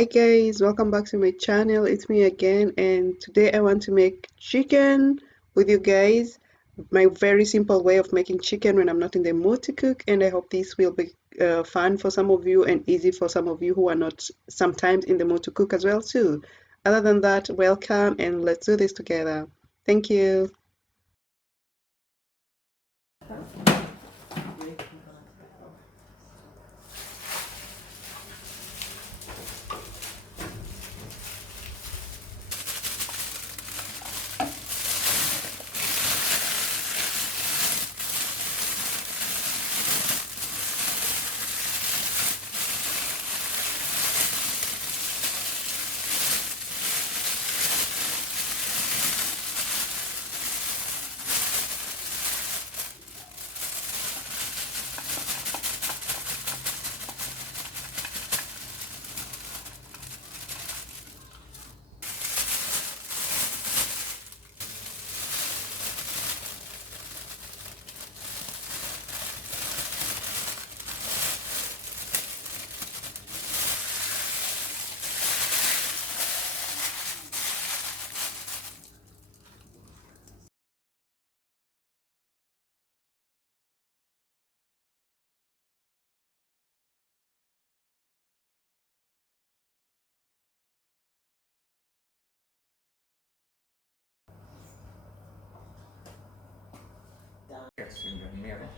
Hi guys, welcome back to my channel. It's me again, and today I want to make chicken with you guys. My very simple way of making chicken when I'm not in the mood to cook, and I hope this will be fun for some of you and easy for some of you who are not sometimes in the mood to cook as well too. Other than that, welcome and let's do this together. Thank you. Yes, in the middle.